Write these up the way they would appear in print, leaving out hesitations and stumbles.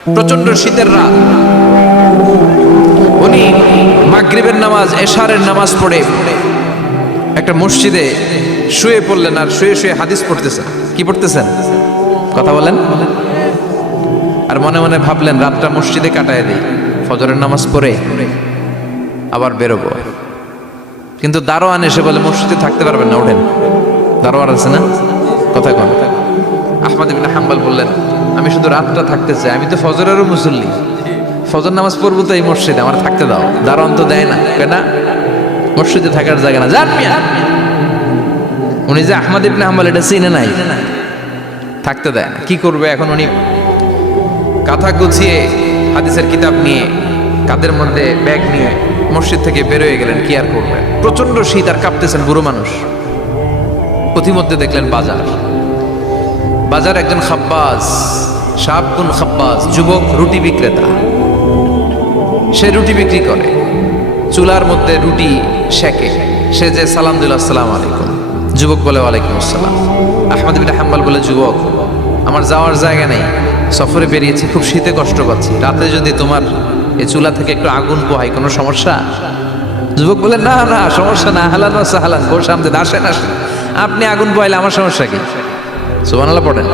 প্রচন্ড শীতের রাত, উনি মাগরিবের নামাজ এশারের নামাজ পড়ে একটা মসজিদে শুয়ে পড়লেন, আর শুয়ে শুয়ে হাদিস পড়তেছেন। কি পড়তেছেন? কথা বলেন। আর মনে মনে ভাবলেন রাতটা মসজিদে কাটায় দিই, ফজরের নামাজ পড়ে আবার বেরোবো। কিন্তু দারোয়ান এসে বলে মসজিদে থাকতে পারবেন না, ওঠেন। দারোয়ান আছে না, কথা কন। আহমদ ইবনে হাম্বল বললেন আমি শুধু রাতটা থাকতে চাই, আমি তো ফজরেরও মুসল্লি, ফজর নামাজ পড়বো তো এই মসজিদে, আমার থাকতে দাও। দারোয়ান তো দেয় না, কেন? মসজিদে থাকার জায়গা না, যান মিয়া। উনি যে আহমদ ইবনে হাম্বল এটা চিনে নাই, থাকতে দেয় না। কি করবে এখন? উনি কাঁথা গুছিয়ে হাদিসের কিতাব নিয়ে কাঁধের মধ্যে ব্যাগ নিয়ে মসজিদ থেকে বেরোয় গেলেন। কি আর করবেন, প্রচন্ড শীত, আর কাঁপতেছেন, বুড়ো মানুষ। পথিমধ্যে দেখলেন বাজার, বাজার একজন খাব্বাজ, শাবকুন খাব্বাজ, যুবক রুটি বিক্রেতা। সে রুটি বিক্রি করে, চুলার মধ্যে রুটি সেকে। সে যে সালাম দিল আসসালামু আলাইকুম, যুবক বলে ওয়ালাইকুম আসসালাম। আহমদ ইবনে হাম্বল বলে যুবক আমার যাওয়ার জায়গা নেই, সফরে বেরিয়েছি, খুব শীতে কষ্ট পাচ্ছি, রাতে যদি তোমার এই চুলা থেকে একটু আগুন পোহাই কোনো সমস্যা? যুবক বলে না না সমস্যা না, হালান সাহালান, গোর সামনে আসেন আসেন, আপনি আগুন পোহাইলে আমার সমস্যা কি? সুবহানাল্লাহ পড়েন।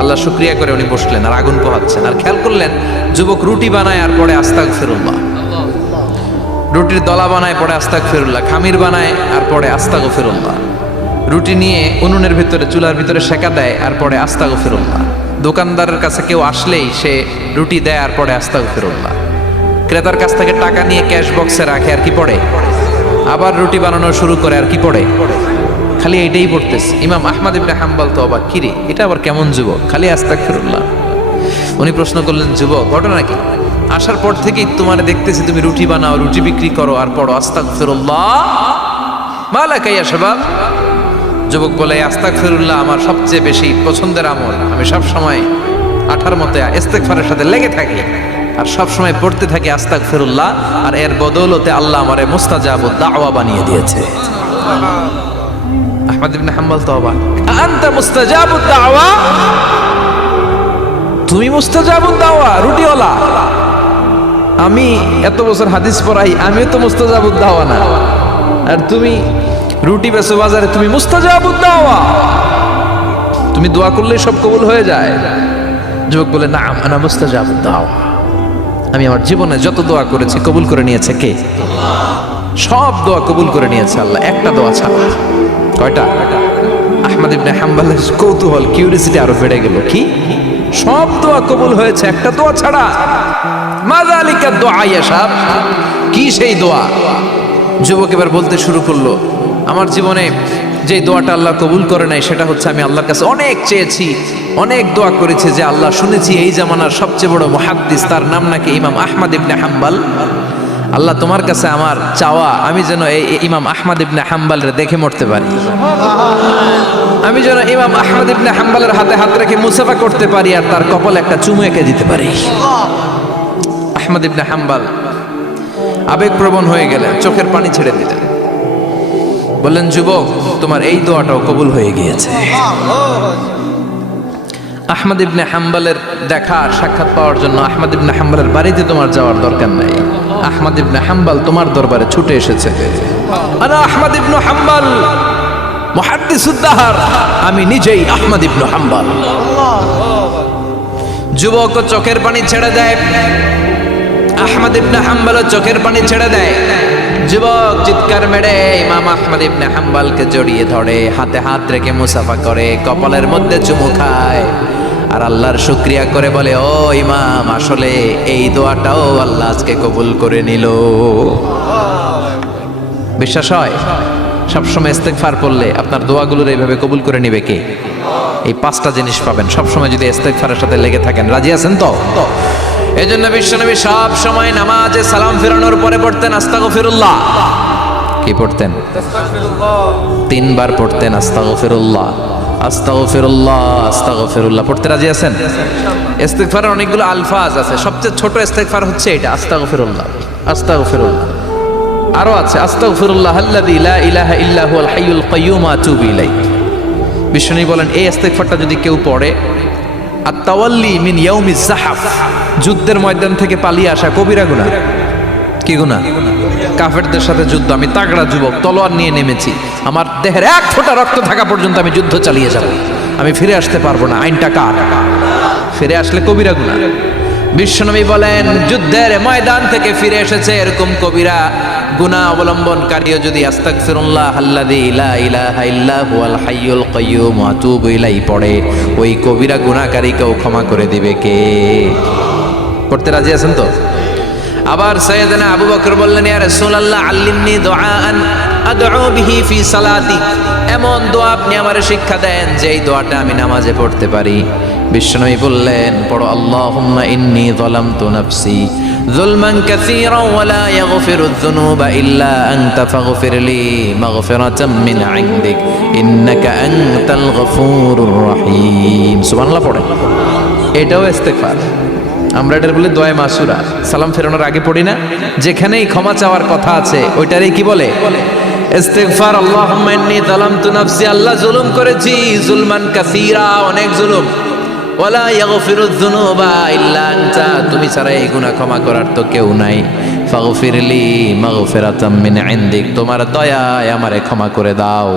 আল্লাহ শুকরিয়া করে উনি বসলেন আর আগুন পোহাচ্ছেন। আর খেয়াল করলেন যুবক রুটি বানায় আর পরে আস্তাগফিরুল্লাহ, রুটির দলা বানায় পরে আস্তাগফিরুল্লাহ, খামির বানায় আর পরে আস্তাগফিরুল্লাহ, রুটি নিয়ে উনুনের ভিতরে চুলার ভিতরে সেকা দেয় আর পরে আস্তাগফিরুল্লাহ। দোকানদারের কাছে কেউ আসলেই সে রুটি দেয় আর পরে আস্তাগফিরুল্লাহ। ক্রেতার কাছ থেকে টাকা নিয়ে ক্যাশ বক্সে রাখে আর কি পড়ে? আবার রুটি বানানো শুরু করে আর কি পড়ে? খালি এইটাই পড়তেছে। ইমাম আহমদ ইবনে হাম্বল তো অবাক, কিরে এটা আবার কেমন যুবক, খালি আস্তাগফিরুল্লাহ। উনি প্রশ্ন করলেন যুবক ঘটনা কি? আসার পর থেকেই তোমার দেখতেছি তুমি রুটি বানাও, রুটি বিক্রি করো আর পড়ো আস্তাগফিরুল্লাহ, মালাকা ইয়া শাবাব। যুবক বলে আস্তাগফিরুল্লাহ আমার সবচেয়ে বেশি পছন্দের আমল, আমি সব সময় আঠার মতে ইস্তেগফারের সাথে লেগে থাকি আর সব সময় পড়তে থাকি আস্তাগফিরুল্লাহ, আর এর বদৌলতে আল্লাহ আমারে মুস্তাজাবুদ দাওয়া বানিয়ে দিয়েছে। আহমদ ইবনে হাম্বল তো অবাক, আনতা মুস্তাজাবুদ দাওয়া, তুমি মুস্তাজাবুদ দাওয়া রুটিওয়ালা? আমি এত বছর হাদিস পড়াই, আমিও তো মুস্তাজাবুদ দাওয়া না, আর তুমি রুটি বেচো বাজারে, তুমি মুস্তাজাবুদ দাওয়া, তুমি দোয়া করলে সব কবুল হয়ে যায়? যুবক বলে না আনা মুস্তাজাবুদ দাওয়া, আমি আমার জীবনে যত দোয়া করেছি কবুল করে নিয়েছে কে? সব দোয়া কবুল করে নিয়েছে আল্লাহ, একটা দোয়া ছাড়া। কয়টা? আহমদ ইবনে হাম্বলের কৌতূহল, কিউরিসিটি আরো বেড়ে গেল। কি? সব দোয়া কবুল হয়েছে একটা দোয়া ছাড়া। মাযালিকা দোয়া ইয়া শাব, কি সেই দোয়া? যুবক এবার বলতে শুরু করলো আমার জীবনে যে দোয়াটা আল্লাহ কবুল করে নাই সেটা হচ্ছে আমি আল্লাহর কাছে অনেক চেয়েছি, অনেক দোয়া করেছি যে আল্লাহ শুনেছি এই জামানার সবচেয়ে বড় মুহাদ্দিস, তার নাম নাকি ইমাম আহমদ ইবনে হাম্বল। আল্লাহ তোমার কাছে আমার চাওয়া আমি যেন এই ইমাম আহমদ ইবনে হাম্বলরে দেখে মরতে পারি, আমি যেন ইমাম আহমদ ইবনে হাম্বলের হাতে হাত রেখে মুসাফা করতে পারি আর তার কপালে একটা চুমু এঁকে দিতে পারি। আহমদ ইবনে হাম্বল আবেগপ্রবণ হয়ে গেলেন, চোখের পানি ছেড়ে দিলেন, বললেন যুবক তোমার এই দোয়াটাও কবুল হয়ে গিয়েছে। আহমদ ইবনে হাম্বলের দেখা সাক্ষাৎ পাওয়ার জন্য আহমদ ইবনে হাম্বলের বাড়িতে তোমার যাওয়ার দরকার নাই, আহমদ ইবনে হাম্বল তোমার দরবারে ছুটে এসেছে। আনা আহমদ ইবনে হাম্বল মুহাদ্দিসুদ দাহর, আমি নিজেই আহমদ ইবনে হাম্বল। যুবক চোখের পানি ছেড়ে দেয়, আহমদ ইবনে হাম্বল চোখের পানি ছেড়ে দেয়। যুবক চিৎকার মেরে ইমাম আহমদ ইবনে হাম্বলকে জড়িয়ে ধরে, হাতে হাত রেখে মুসাফা করে, কপালের মধ্যে চুমু খায় আর আল্লাহর শুকরিয়া করে বলে ও ইমাম আসলে এই দোয়াটাও আল্লাহ আজকে কবুল করে নিল। বিশ্বাস হয়? সবসময় ইস্তেগফার পড়লে আপনার দোয়াগুলোর এইভাবে কবুল করে নিবে কে? এই পাঁচটা জিনিস পাবেন সবসময় যদি ইস্তেগফারের সাথে লেগে থাকেন। রাজি আছেন তো? এই জন্য বিশ্বনবী সব সময় নামাজে সালাম ফিরানোর পরে পড়তেন আস্তাগফিরুল্লাহ। কি পড়তেন? তিনবার পড়তেন আস্তাগফিরুল্লাহ, আস্তাগফিরুল্লাহ, আস্তাগফিরুল্লাহ পড়তে রাজি আছেন? ইস্তেগফারের অনেকগুলো আলফাজ আছে, সবচেয়ে ছোট ইস্তেগফার হচ্ছে এটা আস্তাগফিরুল্লাহ, আস্তাগফিরুল্লাহ। আরো আছে আস্তাগফিরুল্লাহ আল্লাযী লা ইলাহা ইল্লা হুয়াল হাইয়ুল কাইয়্যুম আতুবু ইলাইহি। বিশ্বনবী বলেন এই ইস্তেগফারটা যদি কেউ পড়ে আত-তাওয়াল্লি মিন ইয়াউমিজ যাহাফ, যুদ্ধের ময়দান থেকে পালিয়ে আসা কবিরা গুনাহ। কি গুনাহ? কাফেরদের সাথে যুদ্ধ। আমি তাগড়া যুবক, তলোয়ার নিয়ে নেমেছি, আমার দেহের এক ফোঁটা রক্ত থাকা পর্যন্ত আমি যুদ্ধ চালিয়ে যাব, আমি ফিরে আসতে পারবো না। আইনটা কার? ফিরে আসলে কবিরা গুনাহ। বিশ্বনবী বলেন, যুদ্ধের ময়দান থেকে ফিরে এসেছে এরকম কবিরা গুনাহ অবলম্বনকারীও যদি আস্তাগফিরুল্লাহ আল্লাযী লা ইলাহা ইল্লা হুয়াল হাইয়ুল কাইয়্যুম ওয়া আতুবু ইলাইহি পড়ে, ওই কবিরা গুনাহকারীকেও ক্ষমা করে দিবে কে? পড়তে রাজি আছেন তো? আবার সাইয়েদনা আবু বকর বললেন, ইয়া রাসূলুল্লাহ আল্লিমনি দুআআন আদউ বিহি ফি সালাতি, এমন দোয়া আপনি আমারে শিক্ষা দেন যে এই দোয়াটা আমি নামাজে পড়তে পারি। বিশ্বনবী বললেন, পড়ো আল্লাহুম্মা ইন্নী যালামতু নাফসি যুলমান কাসীরান ওয়া লা ইয়াগফিরুয যুনুবা ইল্লা আনতা ফাগফিরলি মাগফিরাতাম মিন ইনদিক ইন্নাকা আনতাল গফুরুর রহিম। সুবহানাল্লাহ পড়েন। এটাও ইস্তেগফার। আমরা এটার বলি দোয়া মাসুরা, সালাম ফেরানোর আগে পড়ি না? যেখানেই ক্ষমা চাওয়ার কথা আছে ওইটারই কি বলে? ইস্তেগফার। আল্লাহুম্মা ইন্নী যালামতু নাফসি, আল্লাহ জুলুম করেছি, যুলমান কাসীরা, অনেক জুলুম। ওয়ালা ইয়াগফিরুয যুনুবা ইল্লা আনতা, তুমি ছাড়া এই গুনাহ ক্ষমা করার তো কেউ নাই। ফাগফিরলি মাগফিরাতাম মিন ইনদিক, তোমার দয়ায় আমারে ক্ষমা করে দাও।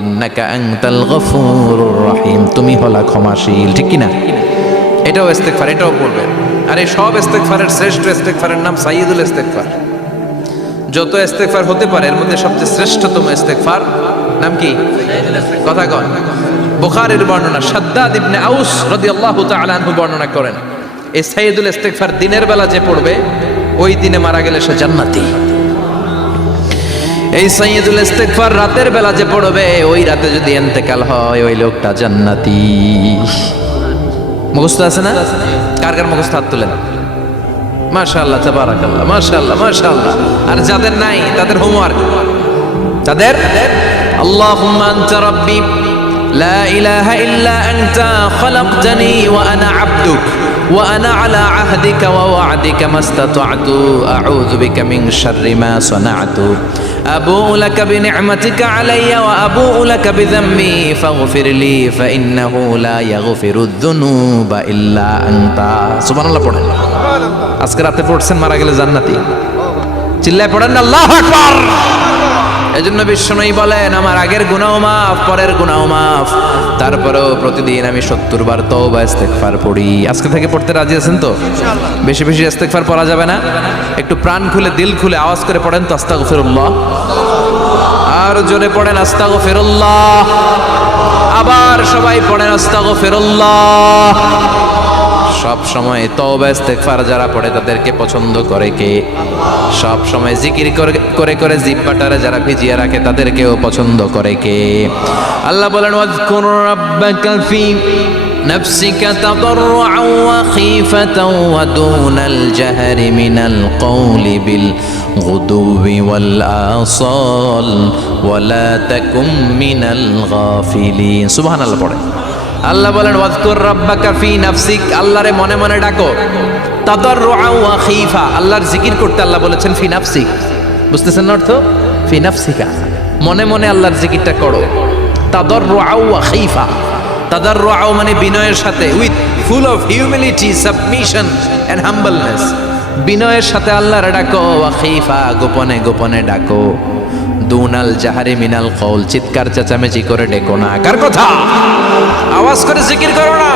ইন্নাকা আনতাল গফুরুর রহিম, তুমি হলা ক্ষমাশীল। ঠিক কি না? এটাও ইস্তেগফার, এটাও পড়বেন। আর এই সব ইস্তেগফারের শ্রেষ্ঠ ইস্তেগফারের নাম সাইয়্যিদুল ইস্তেগফার। যত ইস্তেগফার হতে পারে এর মধ্যে সবচেয়ে শ্রেষ্ঠতম ইস্তেগফার নাম কি? কথা কন। বুখারীর বর্ণনা, শাদ্দাদ ইবনে আউস রাদিয়াল্লাহু তাআলা আনহু বর্ণনা করেন, এই সাইয়্যিদুল ইস্তেগফার দিনের বেলা যে পড়বে ওই দিনে মারা গেলে সে জান্নাতি। এই সাইয়্যিদুল ইস্তেগফার রাতের বেলা যে পড়বে ওই রাতে যদি ইন্তেকাল হয় ওই লোকটা জান্নাতি। মুখস্থ আছে না? কার কার মুখস্থ? হাত তুলেন। মাশাআল্লাহ, তাবারাকাল্লাহ, মাশাআল্লাহ, মাশাআল্লাহ। আর যাদের নাই তাদের হোমওয়ার্ক, তাদের আল্লাহুম্মা আনতা রাব্বি লা ইলাহা ইল্লা আনতা খালাকতানি ওয়া আনা আবদুক ওয়া আনা আলা আহদিকা ওয়া ওয়া'দিকা মাস্তাতা'তু আউযু বিকা মিন শাররি মা সানা'তু আবুউ লাকা বিনি'মাতিকা আলাইয়া ওয়া আবুউ লাকা বিযামবি ফাগফিরলি ফাইন্নাহু লা ইয়াগফিরুয যুনুবা ইল্লা আনতা। সুবহানাল্লাহ পড়েন। আজকে রাতে পড়ছেন, মারা গেলে জান্নাতি। চিল্লায় পড়েন আল্লাহু আকবার। এজন্য বিশ্বনবী বলেন, আমার আগের গুনাহ মাফ, পরের গুনাহ মাফ, তারপরেও প্রতিদিন আমি 70 বার তওবা ইস্তেগফার পড়ি। আজকে থেকে পড়তে রাজি আছেন তো? ইনশাআল্লাহ। বেশি বেশি ইস্তেগফার পড়া যাবে না? একটু প্রাণ খুলে দিল খুলে আওয়াজ করে পড়েন তো আস্তাগফিরুল্লাহ। আর জোরে পড়েন আস্তাগফিরুল্লাহ। আবার সবাই পড়েন আস্তাগফিরুল্লাহ। সব সময় তওবা ইস্তেগফার যারা পড়ে তাদেরকে পছন্দ করে কে? সব সময় জিকির করে করে জিহ্বাটারে যারা ভিজিয়ে রাখে তাদেরকেও পছন্দ করে কে? আল্লাহ বলেন, ওয়াজকুর রাব্বাকা ফি নাফসিকা তাদাররুআন ওয়া খীফাতান ওয়া দুনাল জাহরি মিনাল কওলি বিল গুদুবি ওয়াল আসাল ওয়া লা তাকুম মিনাল গাফিলিন। সুবহানাল্লাহ পড়ে। আল্লাহ বলেন, ওয়াজকুর রাব্বাকা ফি নাফসিক, আল্লাহরে মনে মনে ডাকো। তাদাররুআন ওয়া খীফা, আল্লাহর জিকির করতে আল্লাহ বলেছেন ফি নাফসিক। বুঝতেছেন না অর্থ? ফি নাফসিকা, মনে মনে আল্লাহর জিকিরটা করো। তাদাররুআন ওয়া খীফা, তাদাররুআন মানে বিনয়ের সাথে, with full of humility, submission and humbleness. বিনয়ের সাথে আল্লাহরে ডাকো। ওয়া খীফা, গোপনে গোপনে ডাকো। দুনাল জাহারি মিনাল কওল, চিৎকার চেঁচামেচি করে ডেকো না। কার কথা? আওয়াজ করে জিকির করো না।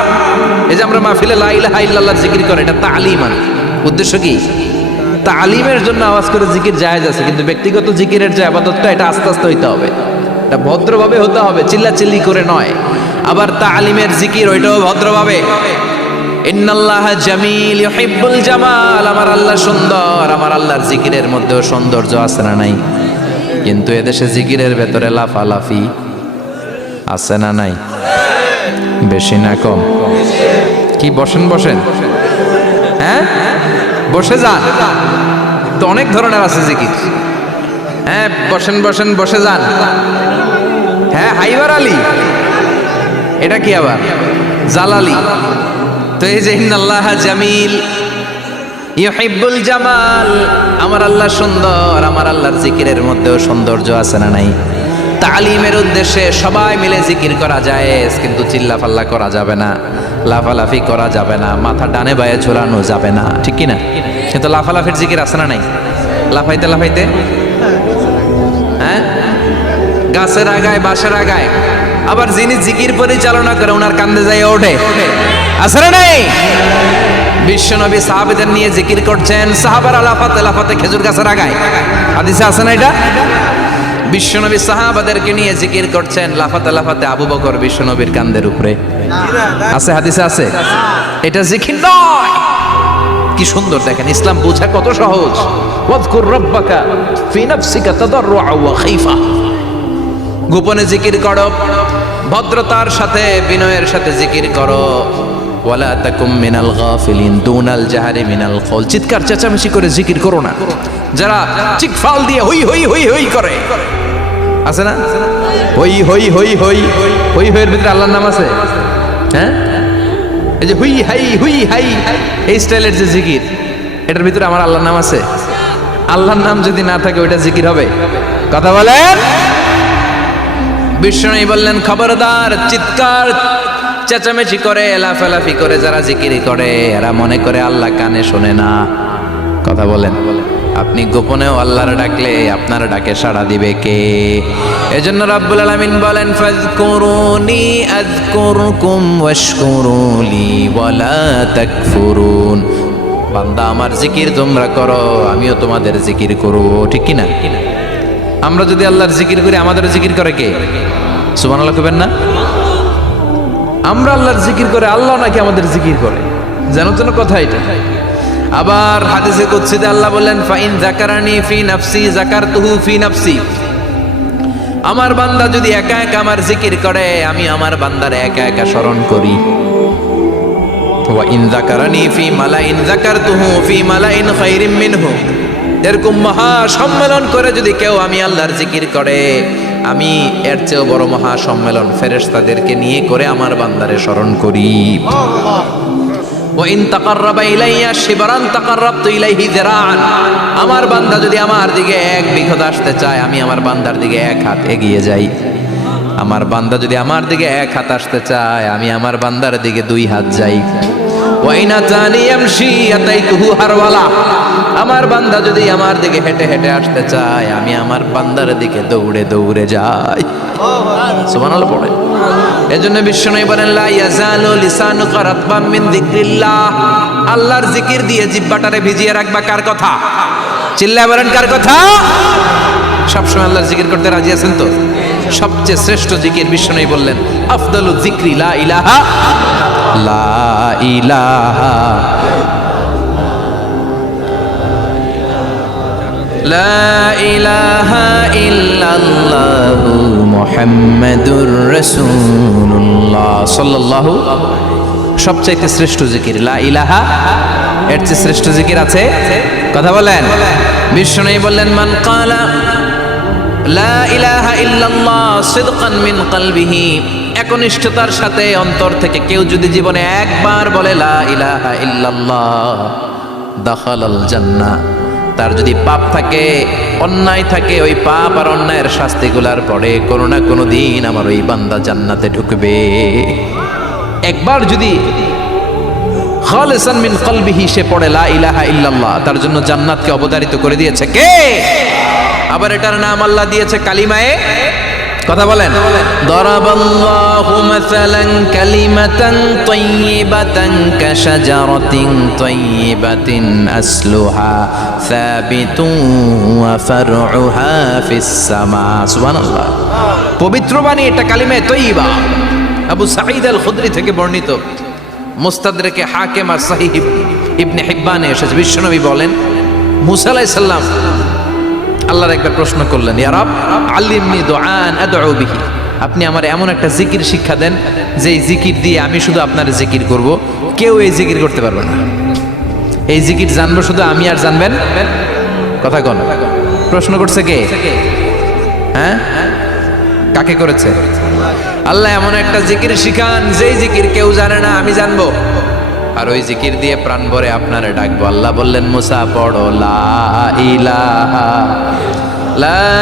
এই যে আমরা মাহফিলে লা ইলাহা ইল্লাল্লাহ জিকির করে, এটা তালিমান। উদ্দেশ্য কি? তালিমের জন্য আওয়াজ করে জিকির জায়েজ আছে, কিন্তু ব্যক্তিগত জিকিরের যে ইবাদতটা এটা আস্তে আস্তে হইতে হবে, এটা ভদ্রভাবে হতে হবে, চিল্লাচিল্লি করে নয়। আবার তালিমের জিকির ওইটাও ভদ্রভাবে। ইন্নাল্লাহা জামিল ইউহিব্বুল জামাল, আমার আল্লাহ সুন্দর, আমার আল্লাহর জিকিরের মধ্যেও সৌন্দর্য আছে না নাই? কিন্তু এদেশে জিকিরের ভেতরে লাফালাফি আছে না নাই? বেশি না কম? কি বসেন বসেন, হ্যাঁ বসে যান তো, অনেক ধরনের আছে জিকির। হ্যাঁ বসেন বসেন, বসে যান। হ্যাঁ হাইবার আলী, এটা কি আবার জালালি? তো এই যে ইন্নাল্লাহা জামিল ইউহিব্বুল জামাল, আমার আল্লাহ সুন্দর, আমার আল্লাহর জিকিরের মধ্যেও সৌন্দর্য আছে না নাই? তালিমের উদ্দেশ্যে সবাই মিলে জিকির করা যায়, কিন্তু চিল্লাফাল্লা করা যাবে না। লাফালাফি করা যাবে না, মাথা ডানে বায়ে ঝোলানো যাবে না, ঠিক কি না? কিন্তু লাফালাফির জিকির আছে না নাই? লাফাইতে লাফাইতে, হ্যাঁ, গাছের আগায় বাঁশের আগায়, আবার যিনি জিকির পরিচালনা করে ওনার কান্দে যায় ওঠে, আছে না নাই? বিশ্বনবী সাহাবাদের নিয়ে জিকির করছেন, সাহাবারা লাফাতে লাফাতে খেজুর গাছের আগায়, হাদিসে আছে না এটা? বিশ্বনবী সাহাবাদেরকে নিয়ে জিকির করছেন, লাফাতে লাফাতে আবু বকর বিশ্বনবীর কান্দের উপরে, আছে হাদিসে আছে। এটা জিকির নয়। কি সুন্দর দেখেন, ইসলাম বোঝা কত সহজ। ওয়াজকুর রাব্বাকা ফি নাফসিকা তাদাররুআ ওয়া খাইফা, গোপনে জিকির করো, ভদ্রতার সাথে বিনয়ের সাথে জিকির করো। ওয়ালা তাকুম মিনাল গাফিলিন দুনাল জাহারি মিনাল কওল, চিৎকার চেঁচামেচি করে জিকির করো না। যারা চিকফাল দিয়ে হই হই হই হই করে, আছে না? হই হই হই হই হই হইয়ের ভিতরে আল্লাহর নাম আছে, হ্যাঁ? এই যে হুই হাই হুই হাই, এই স্টাইলের যে জিকির, এটার ভিতরে আমার আল্লাহর নাম আছে? আল্লাহর নাম যদি না থাকে ওইটা জিকির হবে? কথা বলেন। বিষ্ণু বললেন, খবরদার, চিৎকার চেঁচামেচি করে লাফালাফি করে যারা জিকির করে এরা মনে করে আল্লাহ কানে শোনে না। কথা বলেন। আপনি গোপনেও আল্লাহর ডাকলে আপনার ডাকে সাড়া দিবে কে? এজন্য রাব্বুল আলামিন বলেন, ফাযকুরুনি আযকুরকুম ওয়াশকুরুলি ওয়ালা তাকফুরুন। বান্দা আমার জিকির তোমরা করো, আমিও তোমাদের জিকির করব, ঠিক কি না? আমরা যদি আল্লাহর জিকির করি আমাদেরও জিকির করে কে? সুবহানাল্লাহ কইবেন না? আমরা আল্লাহর জিকির করে, আল্লাহ নাকি আমাদের জিকির করে, জানো কথা এটা। আবার হাদিসে কুদসিতে আল্লাহ বললেন, ফাইন যাকারানি ফি নাফসি যাকারতুহু ফি নাফসি। আমার বান্দা যদি একা একা আমার জিকির করে, আমি আমার বান্দারে একা একা স্মরণ করি। ওয়া ইন যাকারানি ফি মালাইন যাকারতুহু ফি মালাইন খায়রিম মিনহু। এরকম মহা সম্মেলন করে যদি কেউ আমি আল্লাহর জিকির করে, আমি এর চেয়েও বড় মহা সম্মেলন ফেরেশতাদেরকে নিয়ে করে আমার বান্দারে স্মরণ করি। ওয়া ইন তাকাররাবা ইলাইয়া শিবরান তাকাররাবতু ইলাইহি যিরাআন। আমার বান্দা যদি আমার দিকে এক বিঘত আসতে চায়, আমি আমার বান্দার দিকে এক হাত এগিয়ে যাই। আমার বান্দা যদি আমার দিকে এক হাত আসতে চায়, আমি আমার বান্দার দিকে দুই হাত যাই। ওয়া ইন আতানি ইয়ামশি আতাইতুহু হারওয়ালা। আমার বান্দা যদি আমার দিকে হেঁটে হেঁটে আসতে চায়, আমি আমার বান্দার দিকে দৌড়ে দৌড়ে যাই। সুবহানাল্লাহ পড়ে। এজন্য বিশ্বনবী বলেন, লা ইয়াজালু লিসানুকা রাতবাম মিন যিকরিল্লাহ। আল্লাহর জিকির দিয়ে জিহ্বাটারে ভিজিয়ে রাখবা। কার কথা? চিল্লায় বলেন, কার কথা? সবসময় আল্লাহর জিকির করতে রাজি আছেন তো? সবচেয়ে শ্রেষ্ঠ জিকির বিশ্বনবী বললেন, আফদালু যিকরি লা ইলাহা লা ইলাহা লা ইলাহা ইল্লাল্লাহু মুহাম্মাদুর রাসূলুল্লাহ সাল্লাল্লাহু। সবচাইতে শ্রেষ্ঠ জিকির লা ইলাহা, এর চেয়ে শ্রেষ্ঠ জিকির আছে? কথা বলেন। বিশ্বনবী বললেন, মান ক্বালা লা ইলাহা ইল্লাল্লাহ সিদকান মিন কলবিহি, একনিষ্ঠতার সাথে অন্তর থেকে কেউ যদি জীবনে একবার বলে লা ইলাহা ইল্লাল্লাহ, দাখালাল জান্নাহ। তার যদি পাপ থাকে, অন্যায় থাকে, ওই পাপ আর অন্যায়ের শাস্তিগুলার পরে কোনো না কোনো দিন আমার ওই বান্দা জান্নাতে ঢুকবে। একবার যদি খালিসান মিন কলবিহি সে পড়ে লা ইলাহা ইল্লাল্লাহ, তার জন্য জান্নাতকে অবধারিত করে দিয়েছে কে? আবার এটার নাম আল্লাহ দিয়েছে কালিমায়ে। কথা বলেন। দরাবাল্লাহু মাসালান কালিমাতান তাইয়িবাতান কাশাজারাতিন তাইয়িবাতিন আসলুহা সাবিতুন ওয়া ফারউহা ফিস সামা। সুবহানাল্লাহ। পবিত্র বাণী এটা কালিমায়ে তাইয়িবা। আবু সাঈদ আল খুদরি থেকে বর্ণিত, মুস্তাদরাকে হাকিম আর সহিহ ইবনে হিব্বানে এসেছে। বিশ্বনবী বলেন, মুসা আলাইহিস সালাম আল্লাহর একবার প্রশ্ন করলেন, ইয়া রাব আল্লিমনি দুআন আদউ বিহি। আপনি আমার এমন একটা জিকির শিক্ষা দেন যেই জিকির দিয়ে আমি শুধু আপনার জিকির করব, কেউ এই জিকির করতে পারবে না। এই জিকির জানবো শুধু আমি, আর জানবেন। কথা কোন? প্রশ্ন করছে কে? হ্যাঁ, কাকে করেছে? আল্লাহ এমন একটা জিকির শিখান যেই জিকির কেউ জানে না, আমি জানবো, আর ওই জিকির দিয়ে প্রাণ ভরে আপনারে ডাকবো। আল্লাহ বললেন, মুসা পড়ো লা ইলাহা লা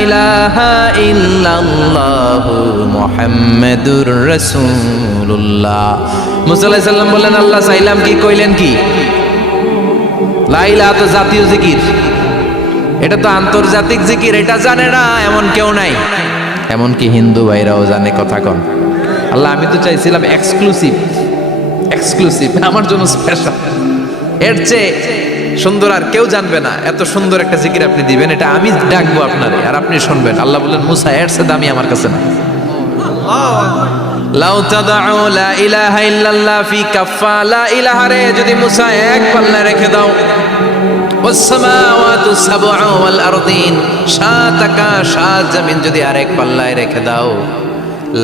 ইলাহা ইল্লাল্লাহু মুহাম্মাদুর রাসূলুল্লাহ মুসা আলাইহিস সালাম বললেন আল্লাহ চাইলাম কি, কইলেন কি? লা ইলাহা তো জাতীয় জিকির, এটা তো আন্তর্জাতিক জিকির, এটা জানে না এমন কেউ নাই। এমনকি হিন্দু ভাইরাও জানে, কথা কন। আল্লাহ আমি তো চাইছিলাম এক্সক্লুসিভ, আমার জন্য স্পেশাল, এর চেয়ে সুন্দর আর কেউ জানবে না, এত সুন্দর একটা জিকির আপনি দিবেন, এটা আমি ডাকবো আপনারে আর আপনি শুনবেন। আল্লাহ বললেন মুসা এর চেয়ে দামি আমার কাছে না। লাউ তাদউ লা ইলাহা ইল্লাল্লাহ ফি কাফা, লা ইলাহা রে যদি মুসা এক পাল্লায় রেখে দাও, ওয়াস সামাওয়াতু সাবউ ওয়াল আরদিন, সাত আকাশ সাত জমিন যদি আরেক পাল্লায় রেখে দাও,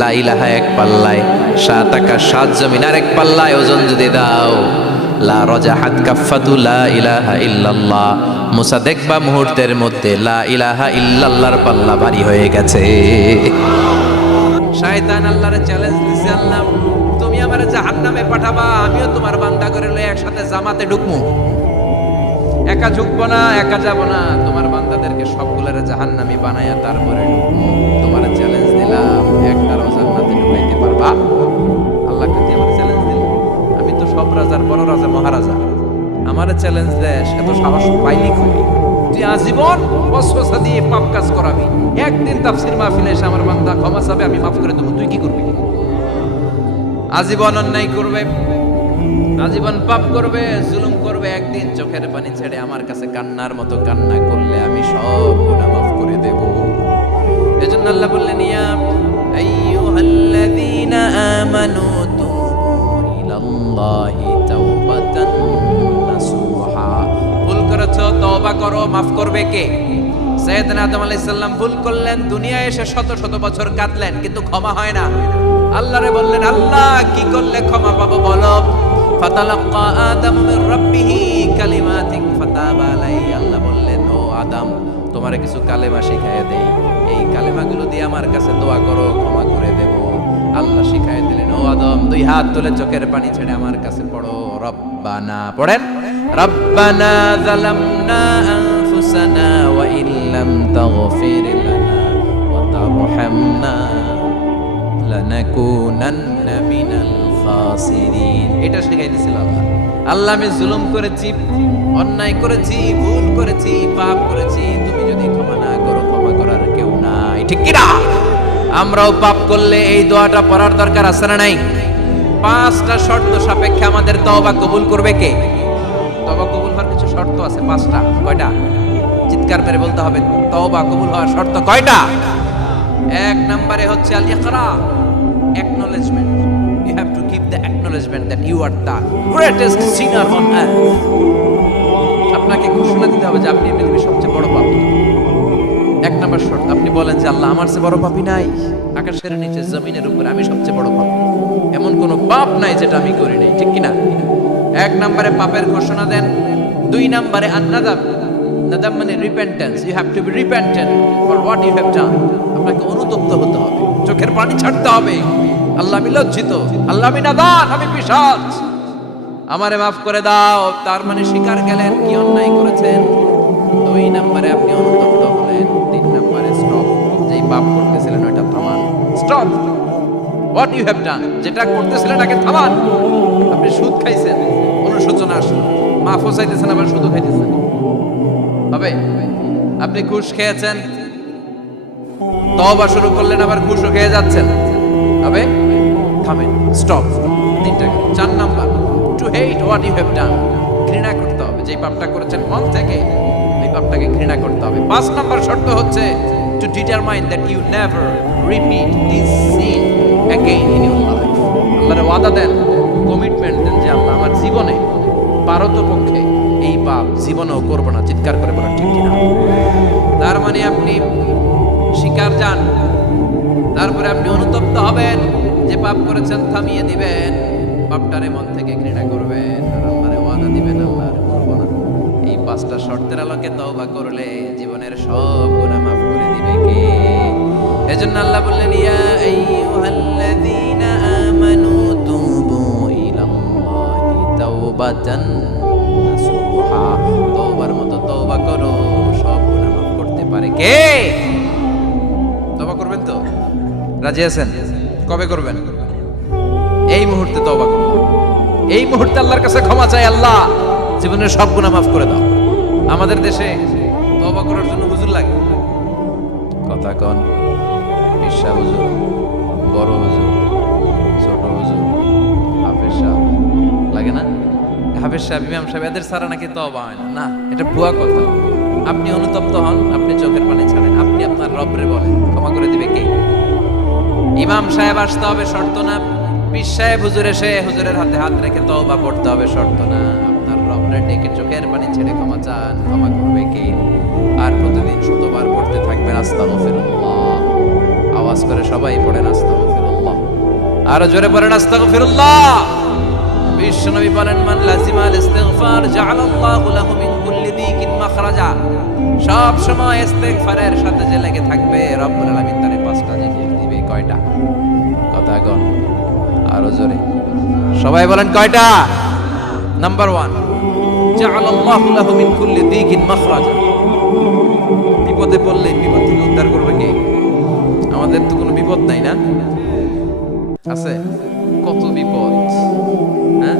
লা ইলাহা এক পাল্লায়, সাত আকাশ সাত জমিন আরেক পাল্লায় ওজন যদি দাও, লা রাজাহাত কাফাতু লা ইলাহা ইল্লাল্লাহ, মুসা দেখবা মুহূর্তের মধ্যে লা ইলাহা ইল্লাল্লাহর পাল্লা ভারী হয়ে গেছে। শয়তান আল্লাহরে চ্যালেঞ্জ দিছে, আল্লাহ তুমি আমারে জাহান্নামে পাঠাবা, আমিও তোমার বান্দা করে লয়ে একসাথে জামাতে ঢুকমু, একা ঝুঁকবো না, একা যাব না, তোমার বান্দাদেরকে সবগুলোরে জাহান্নামী বানায়া তারপরে ঢুকমু। তোমার চ্যালেঞ্জ দিলাম, একটারও জান্নাতে ঢুকাইতে পারবা? আল্লাহকে তুই আমার চ্যালেঞ্জ দিল, আমি তো সব রাজার বড় রাজা, মহারাজা, আমারে চ্যালেঞ্জ দেশ, এত সাহস পাইলি কই? তুই আজীবন ওয়াসওয়াসা দিয়ে পাপ কাজ করাবি, একদিন তাফসীর মাহফিলে এসে আমার বান্দা ক্ষমা চাবে, আমি মাফ করে দেবো, তুই কি করবি? আজীবন অন্যায় করবে, আজীবন পাপ করবে, জুলুম করবে, একদিন চোখের পানি ছেড়ে আমার কাছে কান্নার মতো কান্না করলে আমি সব গুনাহ মাফ করে দেব। এজন্য আল্লাহ বললেন ইয়া আইয়ুহাল্লাযীনা আমানু তুবু ইলাল্লাহি তাওবাতান নাসুহা, ভুল করেছো তওবা করো, মাফ করবে কে? সাইয়েদনা আদম আলাইহিস সালাম ভুল করলেন, দুনিয়ায় এসে শত শত বছর কাঁদলেন, কিন্তু ক্ষমা হয় না। আল্লাহরে বললেন আল্লাহ কি করলে ক্ষমা পাবো বলো? ফাতালাক্কা আদম মির রাব্বিহি কালিমাতিন ফাতাবা আলাইহি, আল্লাহ বললেন ও আদম তোমারে কিছু কালেমা শিখাইয়া দেই, এই কালেমাগুলো দিয়ে আমার কাছে দোয়া করো, ক্ষমা করে দেব। আল্লাহ শিখাইয়া দিলেন ও আদম দুই হাত তুলে চোখের পানি ছেড়ে আমার কাছে পড়ো, রব্বানা, পড়েন, রব্বানা যালামনা আনফুসানা ওয়া ইল্লাম তাগফির লানা ওয়া তারহামনা লানাকুনান্না মিনাল খাসিরিন। এটা শিখাই দিয়েছিল আল্লাহ। আল্লাহ আমি জুলুম করেছি, অন্যায় করেছি, ভুল করেছি, পাপ করেছি, তুমি যদি ক্ষমা না করো, ক্ষমা করার কেউ নাই, ঠিক কি না? আমরাও পাপ করলে এই দোয়াটা পড়ার দরকার আছে না নাই? পাঁচটা শর্ত সাপেক্ষে আমাদের তওবা কবুল করবে কে? তওবা কবুল হওয়ার কিছু শর্ত আছে, পাঁচটা। কয়টা? চিৎকার করে বলতে হবে, তওবা কবুল হওয়ার শর্ত কয়টা? এক নম্বরে হচ্ছে আল ইকরা, acknowledgement. You have to give the acknowledgement that you are the greatest sinner on earth. আপনাকে ঘোষণা দিতে হবে যে আপনি পৃথিবীর সবচেয়ে বড় পাপী। এক নম্বর শর্ত, আপনি বলেন যে আল্লাহ আমার চেয়ে বড় পাপী নাই, আকাশের নিচে জমিনের উপরে আমি সবচেয়ে বড় পাপী, এমন কোনো পাপ নাই যেটা আমি করি নাই, ঠিক কিনা? এক নম্বরে পাপের ঘোষণা দেন। দুই নম্বরে আন-নাদাম, নাদাম মানে repentance, you have to be repentant for what you have done, আপনাকে অনুতপ্ত হতে হবে, চোখের পানি ছাড়তে হবে, আল্লাহ আমি লজ্জিত, আল্লাহ আমি নাদান, আমি পিশাচ, আমারে মাফ করে দাও, তার মানে স্বীকার গেলেন কি অন্যায় করেছেন। দুই নম্বরে আপনি অনুতপ্ত হলেন। তিন নম্বরে স্টপ, যেই পাপ করতেছিলেন ওইটা থামান, stop what you have done, যেটা করতেছিলেন তাকে থামান। আপনি সুদ খাইছেন, অনুশোচনা আসলো, মাফও চাইতেছেন, আবার সুদও খাইতেছেন, হবে? আপনি ঘুষ খেয়েছেন, তওবা শুরু করলেন, আবার ঘুষও খেয়ে যাচ্ছেন, হবে? থামেন, স্টপ। তিনটা। চার number, to hate what you have done, ঘৃণা করতে হবে, যে পাপটা করেছেন মন থেকে ওই পাপটাকে ঘৃণা করতে হবে। পাঁচ নাম্বার শর্ত হচ্ছে to determine that you never repeat this sin again in your life. আল্লাহর ওয়াদা দেন, কমিটমেন্ট দেন যে আল্লাহ আমার জীবনে পারতপক্ষে এই পাপ জীবনেও করবো না। চিৎকার করে বলা ঠিক কিনা? তার মানে আপনি শিকার যান, তারপরে আপনি অনুতপ্ত হবেন, যে পাপ করেছেন থামিয়ে দিবেন, পাপটারে মন থেকে ঘৃণা করবেন, আর আল্লাহরে ওয়াদা দিবেন আল্লাহ আর করবো না। এই পাঁচটা শর্তের আলোকে তওবা করলে জীবনের সব গুনাহ মাফ করে দিবে কে? এজন্য আল্লাহ বললেন ইয়া আইয়ুহাল্লাযীনা আমানু তুবু ইলাল্লাহি তাওবাতান নাসুহা, তওবার মতো তওবা করো, সব গুনাহ মাফ করতে পারে কে? তওবা করবেন তো? রাজি আছেন? কবে করবেন? এই মুহূর্তে তওবা করলাম, এই মুহূর্তে আল্লাহর কাছে ক্ষমা চাই, আল্লাহ জীবনের সব গুনাহ মাফ করে দাও। আমাদের দেশে তওবা করার জন্য হুজুর লাগে, কথা কন, ঈশা হুজুর, বড় হুজুর, ছোট হুজুর, হাফেজ সাহেব লাগে না? হাফেজ সাহেব, ইমাম সাহেব, এদের ছাড়া নাকি তওবা হয় না। না, এটা ভুয়া কথা। আপনি অনুতপ্ত হন, আপনি চোখের পানি ছাড়েন, আপনি আপনার রবরে বলেন, ক্ষমা করে দিবে কে? ইমাম সাহেব আসতে হবে শর্ত না, পীর সাহেব হুজুর এসে হুজুরের হাতে হাত রেখে তওবা পড়তে হবে শর্ত না। আপনার রবরে ডেকে চোখের পানি ছেড়ে ক্ষমা চান, ক্ষমা করবে কে? আর প্রতিদিন শতবার পড়তে থাকবেন আস্তাগফিরুল্লাহ। আওয়াজ করে সবাই পড়েন আস্তাগফিরুল্লাহ, আরো জোরে পড়েন আস্তাগফিরুল্লাহ। বিশ্বনবী বলেন, মান লাজিমাল ইস্তিগফার জাআলাল্লাহু লাহু মিন কুল্লি দিকিন মাখরাজা। সব সময় ইস্তিগফারের সাথে যে লেগে থাকবে, রব্বুল আলামিন তারে 5টা জিনিস দিবে। কয়টা? কথা কন, আরো জোরে সবাই বলেন কয়টা? নাম্বার 1, জাআলাল্লাহু লাহু মিন কুল্লি দিকিন মাখরাজা। বিপদে পড়লে বিপদ থেকে উদ্ধার করবে কে? আমাদের তো কোনো বিপদ নাই, না আছে? কত বিপদ, হ্যাঁ?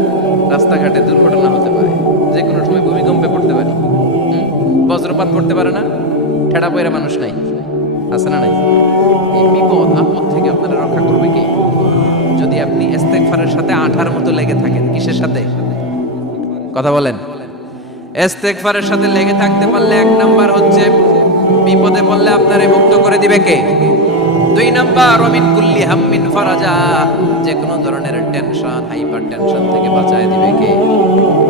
রাস্তাঘাটে দুর্ঘটনা হতে পারে, যে কোনো সময় ভূমিকম্পে পড়তে পারি, বজ্রপাত পড়তে পারে না, ঠেড়া পয়রা মানুষ নাই, আছে না নাই? এই বিপদ আপদ থেকে আপনারা রক্ষা করবে কে? যদি আপনি ইস্তেগফারের সাথে আঠার মতো লেগে থাকেন। কিসের সাথে? কথা বলেন। ইস্তেগফারের সাথে লেগে থাকতে পারলে 1 নাম্বার হচ্ছে বিপদে পড়লে আপনারে মুক্ত করে দিবে কে? 2 নাম্বার, ওমিন কুল্লি হাম্মিন ফারাজা। যে কোনো ধরনের টেনশন, হাইপার টেনশন থেকে বাঁচায় দিবে কে?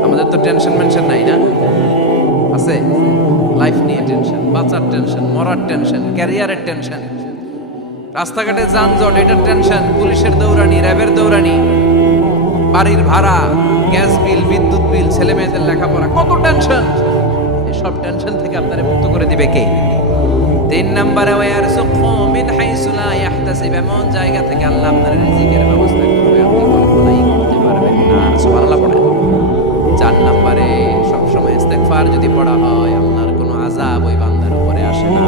আমাদের তো টেনশন মেনশন নাই, না আছে? লাইফ নিয়ে টেনশন, বাঁচার টেনশন, মরার টেনশন, ক্যারিয়ারের টেনশন, রাস্তাঘাটে যানজট, এটার টেনশন, পুলিশের দৌড়ানি, র্যাবের দৌড়ানি, বাড়ির ভাড়া, গ্যাস বিল, বিদ্যুৎ বিল, ছেলে মেয়েদের লেখাপড়া, কত টেনশন। এই সব টেনশন থেকে আপনারে মুক্ত করে দিবে কে? 3 নম্বরে, ওয়ারযুকহু মিন হাইসু লা ইয়াহতাসিব। এমন জায়গা থেকে আল্লাহ আপনার রিজিকের ব্যবস্থা করবে, আপনি কল্পনাই করতে পারবেন না। সুবহানাল্লাহ পড়েন। 4 নম্বরে, সব সময় ইস্তেগফার যদি পড়া হয়, আল্লাহর কোনো আযাব ওই বান্দার উপরে আসে না।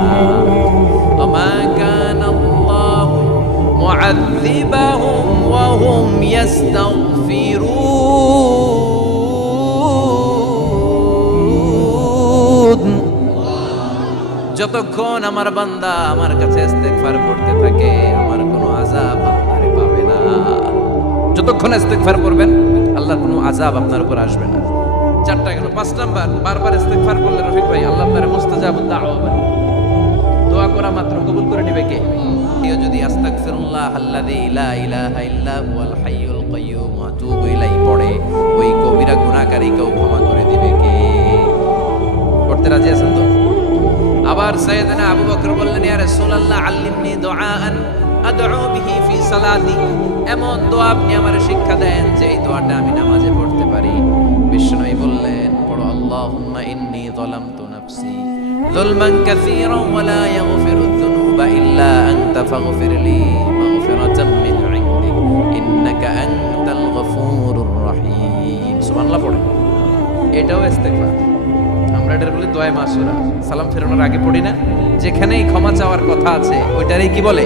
ওমা কানাল্লাহু মুআযযিবাহুম ওয়া হুম ইস্তাগফিরুন। যতক্ষণ আমার বান্দা আমার কাছে ইস্তেগফার পড়তে থাকে, আমার কোনো আযাব আপনারে পাবে না। যতক্ষণ ইস্তেগফার পড়বেন, আল্লাহর কোনো আযাব আপনার উপর আসবে না। 4টা গেল। 5 নাম্বার, বারবার ইস্তেগফার করলে রফিক ভাই আল্লাহ আপনারে মুস্তাজাবুদ দাওয়া বলে, দোয়া করা মাত্র কবুল করে নেবে কে? কেউ যদি আস্তাগফিরুল্লাহ আল্লাযী লা ইলাহা ইল্লা হুয়াল হাইয়ুল কাইয়্যুম ওয়া আতুবু ইলাইহি পড়ে, ওই কবিরা গুনাহকারীকেও ক্ষমা করে দিবে কে? পড়তে রাজি আছেন তো? আবার সাইয়েদনা আবু বকর বললেন, ইয়া রাসূলুল্লাহ আল্লিমনি দুআআন আদউ বিহি ফি সালাতি। এমন দোয়া আপনি আমারে শিক্ষা দেন যে এই দোয়াটা আমি নামাজে পড়তে পারি। বিশ্বনবী বললেন, পড়ো, আল্লাহুম্মা ইন্নী যালামতু নাফসি যুলমান কাসীরান ওয়া লা ইয়াগফিরুয যুনুবা ইল্লা আনতা ফাগফিরলি মাগফিরাতাম মিন ইনদিক ইন্নাকা আনতাল গফুরুর রহিম। সুবহানাল্লাহ পড়ে। এটাও ইস্তেগফার। আমরা এটার বলি দোয়া মাসুরা। সালাম ফেরানোর আগে পড়ি না? যেখানেই ক্ষমা চাওয়ার কথা আছে ওইটারই কি বলে?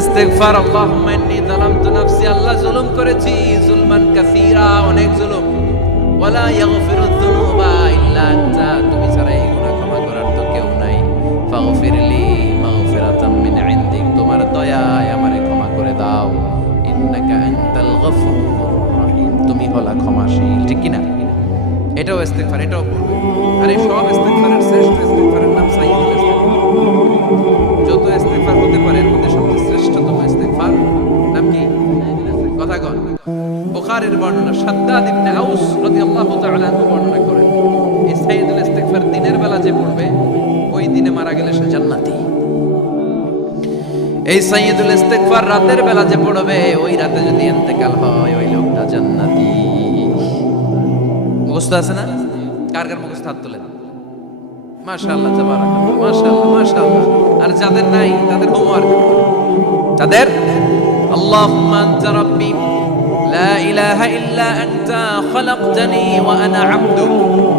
ইস্তেগফার। আল্লাহুম্মা ইন্নী যালামতু নাফসি, আল্লাহ জুলুম করেছি, যুলমান কাসীরা, অনেক জুলুম, ওয়া লা ইয়াগফিরুয যুনুবা ইল্লা আনতা, তুমি ছাড়া এই গুনাহ ক্ষমা করার তো কেউ নাই। ফাগফিরলি মাগফিরাতাম মিন ইনদিক, তোমার দয়ায় আমারে ক্ষমা করে দাও। ইন্নাকা আনতাল গফুরুর রহিম, তুমি হলা ক্ষমাশীল। ঠিক কি না? এটাও ইস্তেগফার, এটাও পড়বে। আর এই সব ইস্তেগফারের শ্রেষ্ঠ ইস্তেগফারের নাম সাইয়্যিদুল ইস্তেগফার। যত ইস্তেগফার হতে পারে এর মধ্যে সবচেয়ে শ্রেষ্ঠতম ইস্তেগফার নাম কি? কথা কন। বুখারীর বর্ণনা, শাদ্দাদ ইবনে আউস রাদিয়াল্লাহু তাআলা আনহু বর্ণনা করেন, এই সাইয়্যিদুল ইস্তেগফার দিনের বেলা যে পড়বে, ওই দিনে মারা গেলে সে জান্নাতি। এই সাইয়্যিদুল ইস্তেগফার রাতের বেলা যে পড়বে, ওই রাতে যদি ইন্তেকাল হয়, ওই লোকটা জান্নাতি। মুখস্থ আছে না? কার কার মুখস্থ হাত তোলেন? মাশাআল্লাহ, তাবারাকাল্লাহ, মাশাআল্লাহ, মাশাআল্লাহ। আর যাদের নাই তাদের হোমওয়ার্ক, তাদের আল্লাহুম্মা আনতা রাব্বি লা ইলাহা ইল্লা আনতা খালাকতানি ওয়া আনা আবদুক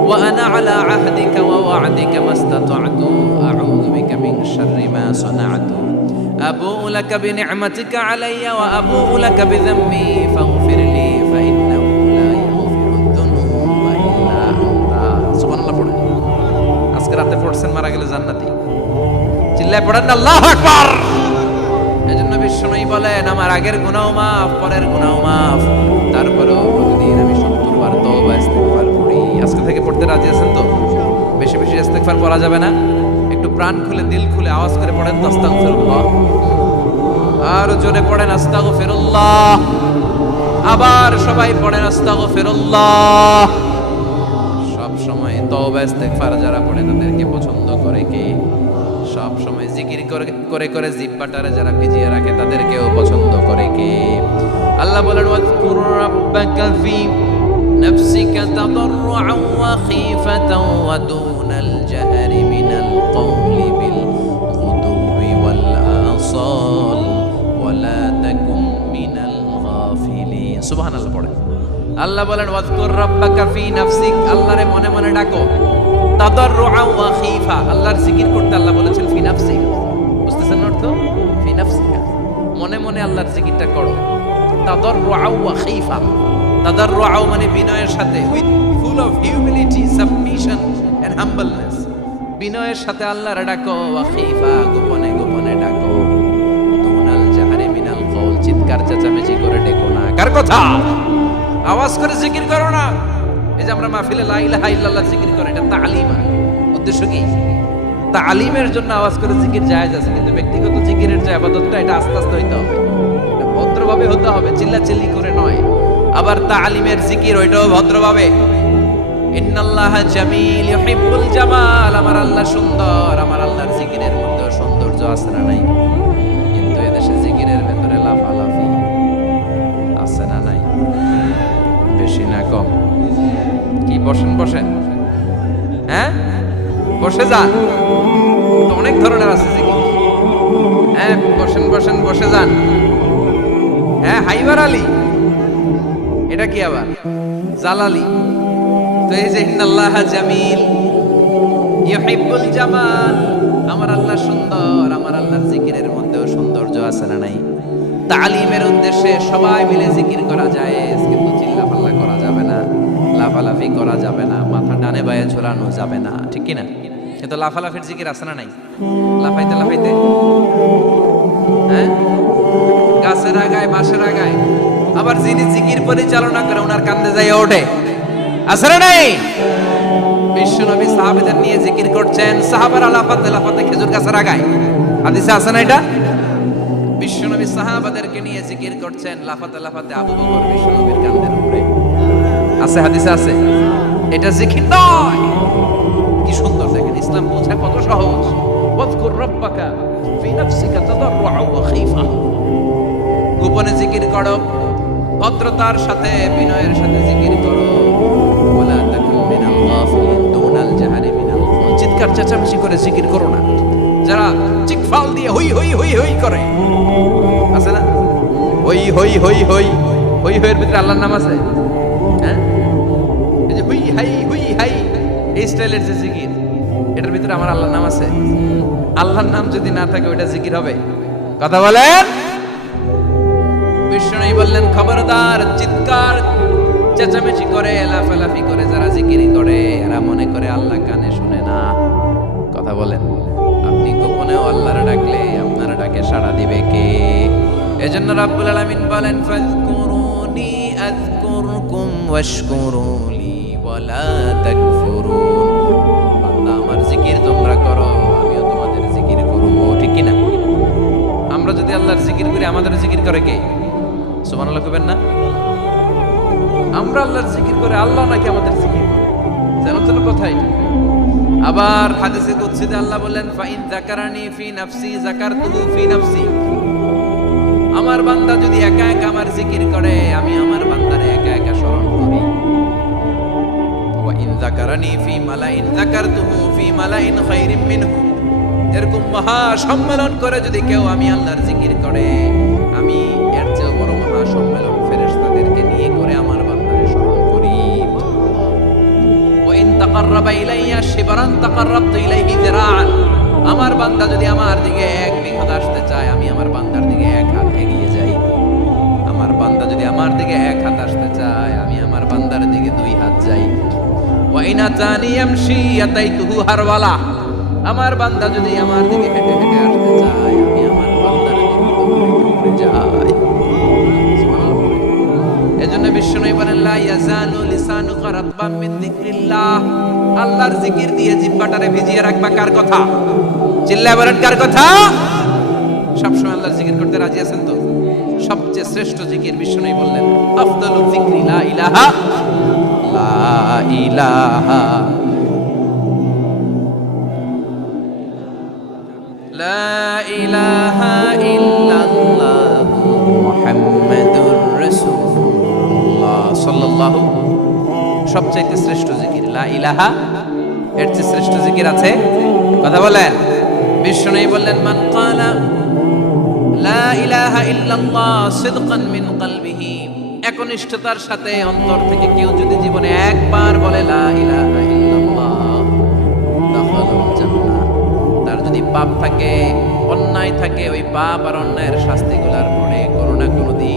ওয়া আনা আলা আহদিকা ওয়া ওয়া'দিকা মাস্তাতা'তু আউযু বিকা মিন শাররি মা সানা'তু আবুউ লাকা বিনি'মাতিকা আলাইয়া ওয়া আবুউ লাকা বিযামবি ফাগফিরলি ফাইন্নাহু লা ইয়াগফিরুদ যুনুবা ইল্লা আনতা। সুবহানাল্লাহ পড়েন। আজকে রাতে পড়ছেন, মারা গেলে জান্নাতি। চিল্লায় পড়েন না আল্লাহু আকবার। এজন্য বিশ্বনবী বলেন, আমার আগের গুনাহ মাফ, পরের গুনাহ মাফ, তারপরেও প্রতিদিন আমি 70 বার তওবা ইস্তিগফার পড়ি। আজকে থেকে পড়তে রাজি আছেন তো? বেশি বেশি ইস্তিগফার পড়া যাবে না? একটু প্রাণ খুলে, দিল খুলে আওয়াজ করে পড়েন তো আস্তাগফিরুল্লাহ। আর জোরে পড়েন আস্তাগফিরুল্লাহ। আবার সবাই পড়েন আস্তাগফিরুল্লাহ। সব সময় তওবা ইস্তিগফার যারা পড়ে তাদেরকে পছন্দ করে কে? সব সময় জিকির করে করে জিহ্বাটারে যারা ভিজিয়ে রাখে তাদেরকেও পছন্দ করে কে? আল্লাহ বলেন, ওয়াজকুর রাব্বাকা ফি নাফসিকা তাদাররুআন ওয়া খীফাতান ওয়া দুনাল জাহরি মিনাল কওলি বিল গুদুবি ওয়াল আসাল ওয়া লা তাকুম মিনাল গাফিলিন। সুবহানাল্লাহ পড়ে। আল্লাহ বলেন, ওয়াজকুর রাব্বাকা ফি নাফসিক, আল্লাহরে মনে মনে ডাকো। তাদাররুআন ওয়া খীফা, আল্লাহর জিকির করতে আল্লাহ বলেছেন ফি নাফসিক। বুঝতেছেন অর্থ? ফি নাফসিকা, মনে মনে আল্লাহর জিকিরটা করো। তাদাররুআন ওয়া খীফা, তাদাররুআ মানে বিনয়ের সাথে, with full of humility, submission and humbleness. বিনয়ের সাথে আল্লাহর ডাকো। ওয়া খীফা, গোপনে গোপনে ডাকো। দুনাল জাহরি মিনাল কওল, চিৎকার চেঁচামেচি করে ডেকো না। কার কথা? আওয়াজ করে জিকির করো না। এই যে আমরা মাহফিলে লা ইলাহা ইল্লাল্লাহ জিকির করে, এটা তালিম। উদ্দেশ্য কি? তালিমের জন্য আওয়াজ করে জিকির জায়েজ আছে, কিন্তু ব্যক্তিগত জিকিরের যে ইবাদতটা, এটা আস্তে আস্তে হইতে হবে, এটা ভদ্রভাবে হতে হবে, চিল্লাচিল্লি করে নয়। আবার তালিমের জিকির ওইটাও ভদ্রভাবে। ইন্নাল্লাহা জামিল ইউহিব্বুল জামাল, আমার আল্লাহ সুন্দর, আমার আল্লাহর জিকিরের মধ্যে সৌন্দর্য আছে না নাই? কিন্তু এদেশে জিকিরের ভেতরে লাফালাফি আছে না নাই? বেশি না কম? কি বসেন বসেন, হ্যাঁ বসে যান, তো অনেক ধরনের আছে জিকির। হ্যাঁ বসেন বসেন, বসে যান। হ্যাঁ হাইবার আলী, এটা কি আবার জালালি? তো এই যে ইন্নাল্লাহা জামিল ইউহিব্বুল জামাল, আমার আল্লাহ সুন্দর, আমার আল্লাহর জিকিরের মধ্যেও সৌন্দর্য আছে না নাই? তালিমের উদ্দেশ্যে সবাই মিলে জিকির করা যায়, কিন্তু চিল্লাপাল্লা করা যাবে না, লাফালাফি করা যাবে না, মাথা ডানে বায়ে ঝোলানো যাবে না, ঠিক কি না? কিন্তু লাফালাফির জিকির আছে না নাই? লাফাইতে লাফাইতে, হ্যাঁ গাছের আগায়, বাঁশের আগায়। আবার যিনি জিকির পরিচালনা করে ওনার কান্দে যাই ওঠে, আছে না নাই? বিশ্বনবী সাহাবাদের নিয়ে জিকির করছেন, সাহাবারা লাফাতে লাফাতে খেজুর গাছের আগায়। হাদিসে আছে না এটা? বিশ্বনবী সাহাবাদেরকে নিয়ে জিকির করছেন, লাফাতে লাফাতে আবু বকর বিশ্বনবীর কাঁধের উপরে। আছে, হাদিসে আছে। এটা জিকির নয়। কি সুন্দর দেখেন, ইসলাম বোঝা কত সহজ। ওয়াজকুর রাব্বাকা ফি নাফসিকা তাদাররুআ ওয়া খীফা, গোপনে জিকির করো, ভদ্রতার সাথে, বিনয়ের সাথে জিকির করো। ওয়ালা তাকুম মিনাল গাফিলিন, দুনাল জাহরি মিনাল কওল, চিৎকার চেঁচামেচি করে জিকির করো না। যারা চিকফাল দিয়ে হই হই হই হই করে, আছে না? হই হই হই হই হই হইয়ের ভিতরে আল্লাহর নাম আছে। হ্যাঁ এই যে হুই হাই হুই হাই, এই স্টাইলের যে জিকির, এটার ভিতরে আমার আল্লাহর নাম আছে। আল্লাহর নাম যদি না থাকে ওইটা জিকির হবে? কথা বলেন। বিষ্ণু বললেন, খবরদার, চিৎকার চেঁচামেচি করে, লাফালাফি করে যারা জিকির করে, এরা মনে করে আল্লাহ কানে শুনে না। কথা বলেন। আপনি গোপনেও আল্লাহর ডাকলে আপনার ডাকে সাড়া দিবে কে? এজন্য রাব্বুল আলামিন বলেন, ফাযকুরুনি আযকুরকুম ওয়াশকুরুলি ওয়ালা তাকফুরুন। বান্দা আমার জিকির তোমরা করো, আমিও তোমাদের জিকির করব, ঠিক কি না? আমরা যদি আল্লাহর জিকির করি, আমাদের জিকির করে কে? সুবহানাল্লাহ কইবেন না? আমরা আল্লাহর জিকির করে, আল্লাহ নাকি আমাদের জিকির করে? জানো তো কথা এটা। আবার হাদিসে কুদসিতে আল্লাহ বলেন, ফাইন যাকারানি ফি নাফসি যাকারতুহু ফি নাফসি, আমার বান্দা যদি একা একা আমার জিকির করে, আমি আমার বান্দারে একা একা স্মরণ করি। ওয়া ইন যাকারানি ফি মালাইন যাকারতুহু ফি মালাইন খায়রিম মিনহু, এরকম মহা সম্মেলন করে যদি কেউ আমি আল্লাহর জিকির করে, আমি এর চেয়ে বড় মহা সম্মেলন ফেরেশতাদেরকে নিয়ে করে আমার বান্দারে স্মরণ করি। ওয়া ইন তাকাররাবা ইলাইয়া শিবরান তাকাররাবতু ইলাইহি যিরাআন, আমার বান্দা যদি আমার দিকে এক বিঘত আসতে চায়, আমি আমার বান্দার দিকে এক হাত এগিয়ে যাই। আমার বান্দা যদি আমার দিকে এক হাত আসতে চায়, আমি আমার বান্দার দিকে দুই হাত যাই। ওয়াইনা জানি এমসি আতাইতুহু হারওয়ালা, আমার বান্দা যদি আমার দিকে হেঁটে হেঁটে আসতে চায়, আমি আমার বান্দার দিকে দৌড়ে দৌড়ে যাই। এজন্য বিশ্বনবী বলেন লা ইয়াজালু লিসানুকা রাতবাম মিন যিকরিল্লাহ, আল্লাহর জিকির দিয়ে জিহ্বাটারে ভিজিয়ে রাখবা। কার কথা? চিল্লায় বলেন কার কথা? সবসময় আল্লাহর জিকির করতে রাজি আছেন তো? সবচেয়ে শ্রেষ্ঠ জিকির বিশ্বনবী বললেন আফদালু যিকরি লা ইলাহা লা ইলাহা লা ইলাহা ইল্লাল্লাহ মুহাম্মাদুর রাসূলুল্লাহ সাল্লাল্লাহু। সবচাইতে শ্রেষ্ঠ জিকির লা ইলাহা, এর চেয়ে শ্রেষ্ঠ জিকির আছে? কথা বলেন। বিশ্বনবী বললেন মান ক্বালা লা ইলাহা ইল্লাল্লাহ সিদকান মিন কলবিহি, একনিষ্ঠতার সাথে অন্তর থেকে কেউ যদি জীবনে একবার বলে লা ইলাহা ইল্লাল্লাহ, দাখালাল জান্নাহ। তার যদি পাপ থাকে, অন্যায় থাকে, ওই পাপ আর অন্যায়ের শাস্তিগুলার পরে কোনো না কোনো দিন